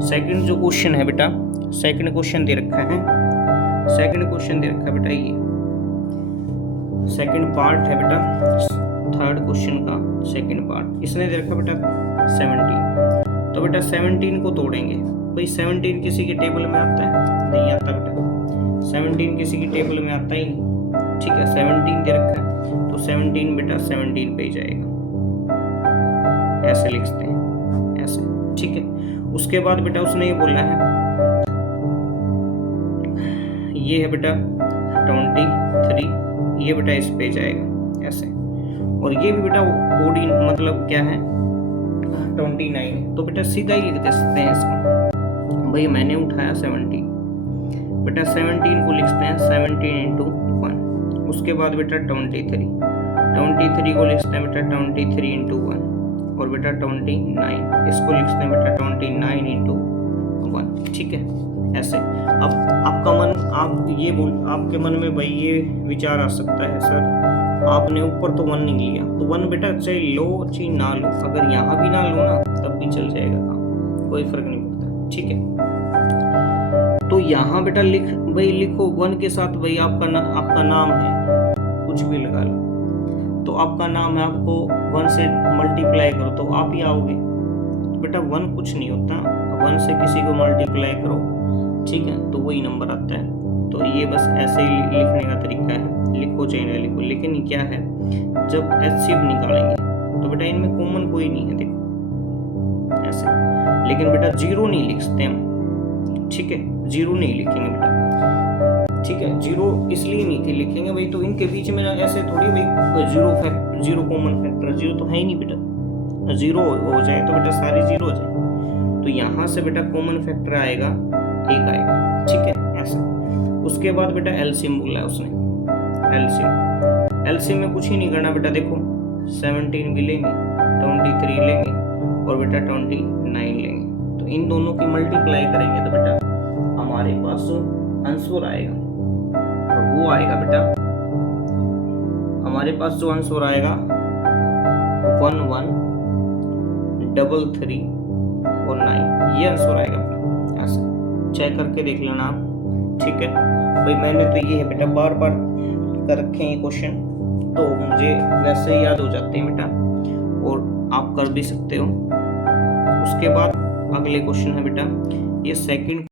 Second जो question है बेटा, सेकंड क्वेश्चन दे रखा है, सेकंड क्वेश्चन दे रखा है बेटा, ये सेकंड पार्ट है बेटा, थर्ड क्वेश्चन का सेकंड पार्ट। इसने दे रखा बेटा 17। तो बेटा 17 को तोड़ेंगे। भाई 17 किसी के टेबल में आता है? नहीं आता बेटा, 17 किसी की टेबल में आता ही नहीं। ठीक है, 17 दे रखा है तो 17 बेटा 17 पे ही जाएगा, ऐसे लिखते हैं, ऐसे। ठीक है, उसके बाद बेटा उसने ये बोला है, ये है बेटा 23, ये बेटा इस पे जाएगा ऐसे। और ये भी बेटा ओडी मतलब क्या है 29, तो बेटा सीधा ही लिख दे सकते हैं इसको। भाई मैंने उठाया 17, बेटा 17 को लिखते हैं 17 इंटू 1। उसके बाद बेटा 23 को लिखते हैं बेटा 23 इंटू 1। और बेटा 29 इसको लिखते हैं बेटा 29 इंटू 1। ठीक है, ऐसे। अब आपका मन, आप ये बोल, आपके मन में भाई ये विचार आ सकता है, सर आपने ऊपर तो 1 नहीं लिया, तो 1 बेटा चाहे लो चाहे ना लो, अगर यहाँ भी ना लो ना तब भी चल जाएगा काम, कोई फर्क नहीं पड़ता। ठीक है, तो यहाँ बेटा लिखो 1 के साथ भाई आपका नाम है, कुछ भी लगा लो, तो आपका नाम है, आपको 1 से मल्टीप्लाई करो तो आप ही आओगे। तो बेटा 1 कुछ नहीं होता, 1 से किसी को मल्टीप्लाई करो, ठीक है, तो वही नंबर आता है। तो ये बस ऐसे ही लिखने का तरीका है, लिखो चाहे ना लिखो। लेकिन क्या है, जब एचसीएफ निकालेंगे तो बेटा इनमें कॉमन कोई नहीं है, देखो ऐसे। लेकिन बेटा 0 नहीं लिख सकते हम, ठीक है, 0 नहीं लिखेंगे बेटा। ठीक है, 0 इसलिए नहीं थे लिखेंगे भाई, तो इनके बीच में ना ऐसे थोड़ी भाई 0 कॉमन फैक्टर, 0 तो है ही नहीं बेटा, 0 हो जाए तो बेटा सारे 0 हो जाए। तो यहाँ से बेटा कॉमन फैक्टर आएगा 1 आएगा। ठीक है, ऐसे। उसके बाद बेटा एलसीएम बोला है उसने, एलसीएम में कुछ ही नहीं करना बेटा, देखो 17 भी लेंगे, 23 लेंगे और बेटा 29 लेंगे, तो इन दोनों की मल्टीप्लाई करेंगे तो बेटा हमारे पास जो आंसर आएगा वो आएगा बेटा, हमारे पास जो आंसर आएगा 1133 और 9, ये आंसर आएगा बेटा, ऐसे चेक करके देख लेना आप। ठीक है भाई, मैंने तो ये है बेटा बार बार कर रखे हैं क्वेश्चन, तो मुझे वैसे ही याद हो जाते हैं बेटा, और आप कर भी सकते हो। उसके बाद अगले क्वेश्चन है बेटा, ये सेकंड